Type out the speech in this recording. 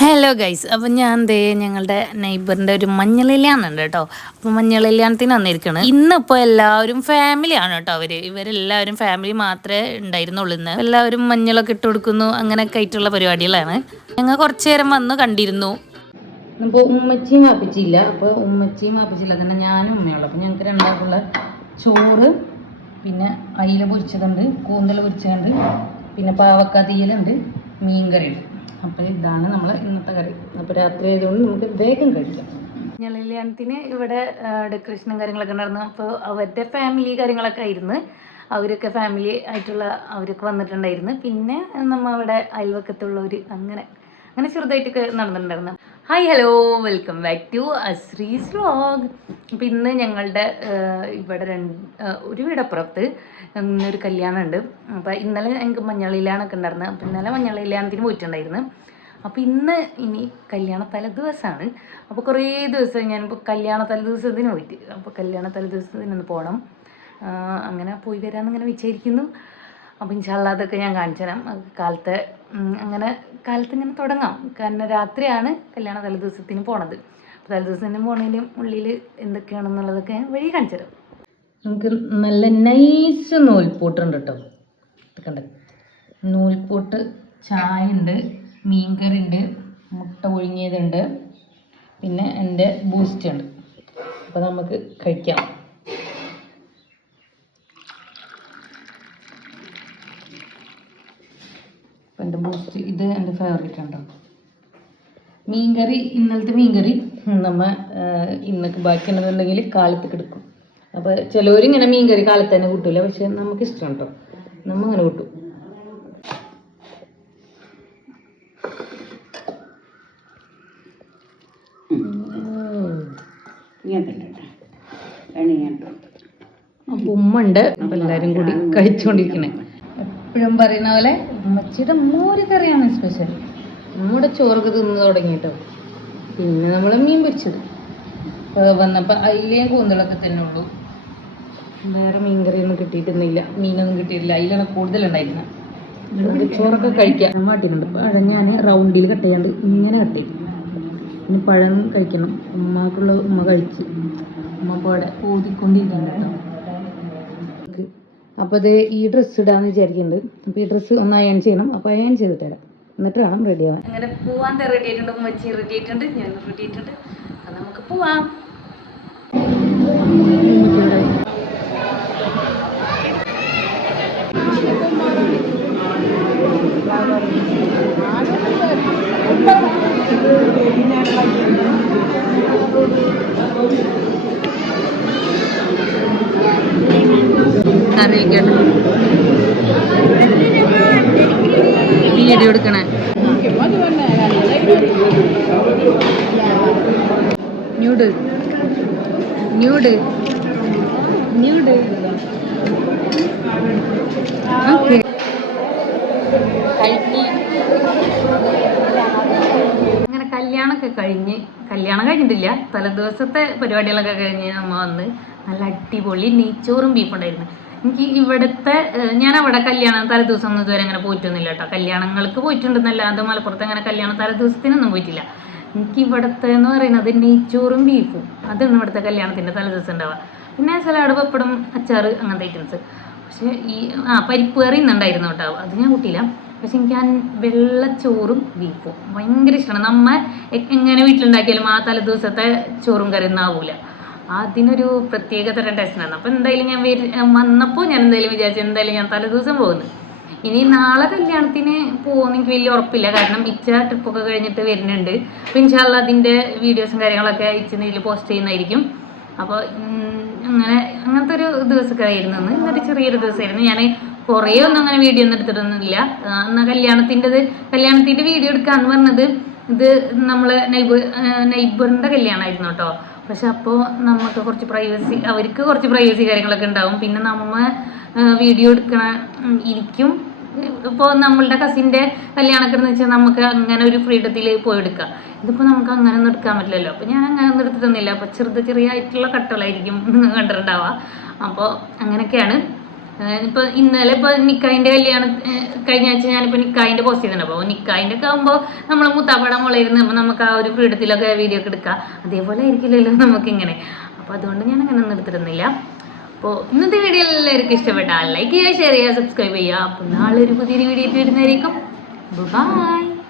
Hello guys അപ്പം ഞാൻ ദേ ഞങ്ങളുടെ നെയ്ബറിന്റെ ഒരു മഞ്ഞളില്ലാന്നുണ്ട് കേട്ടോ. അപ്പം മഞ്ഞൾ കല്യാണത്തിന് വന്നിരിക്കണം. ഇന്നിപ്പോൾ എല്ലാവരും ഫാമിലിയാണ് കേട്ടോ അവർ ഇവരെല്ലാവരും ഫാമിലി മാത്രമേ ഉണ്ടായിരുന്നുള്ളൂ ഇന്ന്. എല്ലാവരും മഞ്ഞളൊക്കെ ഇട്ട് കൊടുക്കുന്നു. അങ്ങനെയൊക്കെ ആയിട്ടുള്ള പരിപാടികളാണ്. ഞങ്ങൾ കുറച്ച് നേരം വന്ന് കണ്ടിരുന്നു. അപ്പോൾ ഉമ്മച്ചിയും വാപ്പിച്ചില്ല അപ്പോൾ ഉമ്മച്ചിയും വാപ്പിച്ചില്ല തന്നെ ഞാനും ഉമ്മയുള്ളൂ. അപ്പോൾ ഞങ്ങൾക്ക് രണ്ടാൾക്കുള്ള ചോറ് പിന്നെ അയില പൊരിച്ചതുണ്ട് കൂന്തൽ പൊരിച്ചതുണ്ട് പിന്നെ പാവക്ക തീയലുണ്ട് മീൻകറി ഉണ്ട് അപ്പോൾ ഇതാണ് നമ്മൾ ഇന്നത്തെ കറി. അപ്പോൾ രാത്രി ആയതുകൊണ്ട് നമുക്ക് വേഗം കഴിക്കാം. കല്യാണത്തിന് ഇവിടെ ഡെക്കറേഷനും കാര്യങ്ങളൊക്കെ ഉണ്ടായിരുന്നു. അപ്പോൾ അവരുടെ ഫാമിലി കാര്യങ്ങളൊക്കെ ആയിരുന്നു. അവരൊക്കെ ഫാമിലി ആയിട്ടുള്ള അവരൊക്കെ വന്നിട്ടുണ്ടായിരുന്നു. പിന്നെ നമ്മൾ അവിടെ അയൽവക്കത്തുള്ളവർ അങ്ങനെ അങ്ങനെ ചെറുതായിട്ടൊക്കെ നടന്നിട്ടുണ്ടായിരുന്നു. Hi hello welcome back to Ashree's vlog അപ്പം ഇന്ന് ഞങ്ങളുടെ ഇവിടെ രണ്ട് ഒരു വീടപ്പുറത്ത് ഇന്നൊരു കല്യാണം ഉണ്ട് അപ്പം ഇന്നലെ ഞങ്ങൾക്ക് മഞ്ഞളിലാണൊക്കെ ഉണ്ടായിരുന്നത് അപ്പം ഇന്നലെ മഞ്ഞളിലാണത്തിന് പോയിട്ടുണ്ടായിരുന്നു. അപ്പോൾ ഇന്ന് ഇനി കല്യാണ തലേദിവസമാണ് അപ്പോൾ കുറേ ദിവസം ഞാനിപ്പോൾ കല്യാണ തലേദിവസത്തിന് പോയിട്ട് അപ്പോൾ കല്യാണ തലേ ദിവസത്തിന് ഒന്ന് പോകണം അങ്ങനെ പോയി വരാമെന്നിങ്ങനെ വിചാരിക്കുന്നു. അപ്പോൾ ഇൻഷാല്ല അതൊക്കെ ഞാൻ കാണിച്ചു തരാം കാലത്തെ അങ്ങനെ കാലത്ത് ഇങ്ങനെ തുടങ്ങാം. കാരണം രാത്രിയാണ് കല്യാണ തലേദിവസത്തിന് പോണത്. അപ്പോൾ തലേദിവസത്തിന് പോണതിന്റെ ഉള്ളിൽ എന്തൊക്കെയാണെന്നുള്ളതൊക്കെ ഞാൻ വഴി കാണിച്ചു തരാം നമുക്ക് നല്ല നൈസ് നൂൽപൂട്ടുണ്ട് കേട്ടോ കണ്ട. നൂൽപൂട്ട് ചായ ഉണ്ട് മീൻകറി ഉണ്ട് മുട്ട പുഴുങ്ങിയതുണ്ട്. പിന്നെ എന്റെ ബൂസ്റ്റ് ഉണ്ട്. അപ്പോൾ നമുക്ക് കഴിക്കാം അപ്പം എന്റെ ബൂസ്റ്റ്. ഇത് എന്റെ ഫേവറേറ്റ് ഉണ്ടോ? മീൻകറി ഇന്നലത്തെ മീൻകറി നമ്മ ഇന്നൊക്കെ ബാക്കിയുണ്ടെന്നുണ്ടെങ്കിൽ കാലത്ത് കിടക്കും അപ്പോൾ ചിലവരിങ്ങനെ മീൻകറി കാലത്ത് തന്നെ കൂട്ടില്ല പക്ഷെ നമുക്ക് ഇഷ്ടം കേട്ടോ നമ്മൾ അങ്ങനെ കൂട്ടും. അപ്പോൾ ഉമ്മ ഉണ്ട്. അപ്പം എല്ലാവരും കൂടി കഴിച്ചുകൊണ്ടിരിക്കണേ എപ്പോഴും പറയുന്ന പോലെ ഉമ്മച്ചിയുടെ മോര് കറിയാണ് സ്പെഷ്യൽ നമ്മുടെ ചോറൊക്കെ തിന്ന് തുടങ്ങിയിട്ടോ. പിന്നെ നമ്മൾ മീൻ അപ്പോൾ വന്നപ്പോൾ അതിലേയും കൂന്തളൊക്കെ തന്നെ ഉള്ളൂ. വേറെ മീൻകറിയൊന്നും കിട്ടിയിട്ടൊന്നുമില്ല. മീനൊന്നും കിട്ടിയിട്ടില്ല. അതിലാണ് കൂടുതലുണ്ടായിരുന്നത് ചോറൊക്കെ കഴിക്കാം. നമ്മൾ മാട്ടിയിട്ടുണ്ട് പഴം ഞാൻ റൗണ്ടിൽ കട്ട് ചെയ്യാണ്ട് ഇങ്ങനെ കട്ട് ചെയ്യും. പിന്നെ പഴം കഴിക്കണം. ഉമ്മക്കുള്ള ഉമ്മ കഴിച്ച്. ഉമ്മ പോടെ ഊതിക്കൊണ്ടിരിക്കുന്നുണ്ട് കേട്ടോ. അപ്പോൾ ഇത് ഈ ഡ്രസ്സ് ഇടാന്ന് വിചാരിക്കുന്നുണ്ട് അപ്പോൾ ഈ ഡ്രസ്സ് ഒന്ന് അയൺ ചെയ്യണം. അപ്പോൾ അയൺ ചെയ്ത് തരാം എന്നിട്ട് വേണം റെഡി ആവാൻ. അങ്ങനെ പോവാൻ റെഡി ആയിട്ടുണ്ട്. ഉമ്മച്ചി റെഡി ആയിട്ടുണ്ട്. ഞാൻ റെഡി ആയിട്ടുണ്ട്. അപ്പം നമുക്ക് പോവാം. അറിയിക്കട്ടെ. വീഡിയോ എടുക്കണേ. ന്യൂഡ് ന്യൂഡ് ന്യൂഡ് അങ്ങനെ കല്യാണമൊക്കെ കഴിഞ്ഞ്. കല്യാണം കഴിഞ്ഞിട്ടില്ല. തലേ ദിവസത്തെ പരിപാടികളൊക്കെ കഴിഞ്ഞ് നമ്മ വന്ന്. നല്ല അടിപൊളി നെയ്ച്ചോറും ബീഫ് ഉണ്ടായിരുന്നു. എനിക്ക് ഇവിടുത്തെ ഞാൻ അവിടെ കല്യാണ തലേദിവസം ഒന്നും ഇതുവരെ അങ്ങനെ പോയിട്ടൊന്നുമില്ല കേട്ടോ. കല്യാണങ്ങൾക്ക് പോയിട്ടുണ്ടെന്നല്ലാതെ മലപ്പുറത്ത് അങ്ങനെ കല്യാണം തലേദിവസത്തിനൊന്നും പോയിട്ടില്ല. എനിക്ക് ഇവിടുത്തെ എന്ന് പറയുന്നത് നെയ്ച്ചോറും ബീഫും. അതാണ് ഇവിടുത്തെ കല്യാണത്തിന്റെ തലേദിവസം ഉണ്ടാവുക. പിന്നെ സലാഡ് പപ്പടം അച്ചാർ അങ്ങനത്തെ ഐറ്റംസ് പക്ഷേ ഈ ആ പരിപ്പ് കറി ഇന്നുണ്ടായിരുന്നു കേട്ടോ. അത് ഞാൻ കൂട്ടിയില്ല. പക്ഷെ എനിക്ക് ആ വെള്ളച്ചോറും ബീഫും ഭയങ്കര ഇഷ്ടമാണ്. നമ്മ എങ്ങനെ വീട്ടിലുണ്ടാക്കിയാലും ആ തലേദിവസത്തെ ചോറും കറി ആവൂല. അതിനൊരു പ്രത്യേക തരം ടേസ്റ്റാണ് അപ്പോൾ എന്തായാലും ഞാൻ വന്നപ്പോൾ ഞാൻ എന്തായാലും വിചാരിച്ചു എന്തായാലും ഞാൻ തലേ ദിവസം പോകുന്നു. ഇനി നാളെ കല്യാണത്തിന് പോകുന്നെങ്കിൽ വലിയ ഉറപ്പില്ല. കാരണം ഇച്ച ട്രിപ്പൊക്കെ കഴിഞ്ഞിട്ട് വരുന്നുണ്ട്. അപ്പോൾ ഇൻഷാല്ല അതിന്റെ വീഡിയോസും കാര്യങ്ങളൊക്കെ ഇച്ചിൽ പോസ്റ്റ് ചെയ്യുന്നതായിരിക്കും. അപ്പോൾ അങ്ങനെ അങ്ങനത്തെ ഒരു ദിവസമൊക്കെ ആയിരുന്നു. ഇന്ന് ഇന്നൊരു ചെറിയൊരു ദിവസമായിരുന്നു. ഞാൻ കുറേ ഒന്നും അങ്ങനെ വീഡിയോ ഒന്നും എടുത്തിട്ടൊന്നുമില്ല. എന്നാൽ കല്യാണത്തിന്റെത് കല്യാണത്തിന്റെ വീഡിയോ എടുക്കാന്ന് പറഞ്ഞത് ഇത് നമ്മളെ നൈബർ നൈബറിന്റെ കല്യാണമായിരുന്നു കേട്ടോ. പക്ഷെ അപ്പോൾ നമുക്ക് കുറച്ച് പ്രൈവസി അവർക്ക് കുറച്ച് പ്രൈവസി കാര്യങ്ങളൊക്കെ ഉണ്ടാവും. പിന്നെ നമ്മൾ വീഡിയോ എടുക്കണ ഇരിക്കും. ഇപ്പോൾ നമ്മളുടെ കസിന്റെ കല്യാണമൊക്കെ എന്ന് വെച്ചാൽ നമുക്ക് അങ്ങനെ ഒരു ഫ്രീഡത്തിൽ പോയി എടുക്കാം. ഇതിപ്പോൾ നമുക്ക് അങ്ങനെ ഒന്നും എടുക്കാൻ പറ്റില്ലല്ലോ. അപ്പോൾ ഞാൻ അങ്ങനെ ഒന്നും എടുത്തിട്ടൊന്നുമില്ല. അപ്പോൾ ചെറുത് ചെറിയ ആയിട്ടുള്ള കട്ടുകളായിരിക്കും കണ്ടിട്ടുണ്ടാവുക. അപ്പോൾ അങ്ങനെയൊക്കെയാണ്. ഇപ്പൊ ഇന്നലെ ഇപ്പൊ നിക്കായിന്റെ കല്യാണം കഴിഞ്ഞ ആഴ്ച ഞാനിപ്പോ നിക്കായിന്റെ പോസ്റ്റ് ചെയ്തിട്ടുണ്ട്. അപ്പോൾ നിക്കായിന്റെ ഒക്കെ ആകുമ്പോൾ നമ്മളെ മുത്താപ്പടം മുളയിരുന്ന്. നമുക്ക് ആ ഒരു ഫ്രീഡത്തിലൊക്കെ വീഡിയോ ഒക്കെ എടുക്കാം. അതേപോലെ ആയിരിക്കില്ലല്ലോ നമുക്ക് ഇങ്ങനെ അപ്പോൾ അതുകൊണ്ട് ഞാൻ അങ്ങനെ ഒന്നും എടുത്തിരുന്നില്ല. അപ്പോൾ ഇന്നത്തെ വീഡിയോ എല്ലാവർക്കും ഇഷ്ടപ്പെട്ടാൽ ലൈക്ക് ചെയ്യുക ഷെയർ ചെയ്യുക സബ്സ്ക്രൈബ് ചെയ്യുക. അപ്പോൾ നാളെ ഒരു പുതിയൊരു വീഡിയോ വരുന്നതായിരിക്കും. ബൈ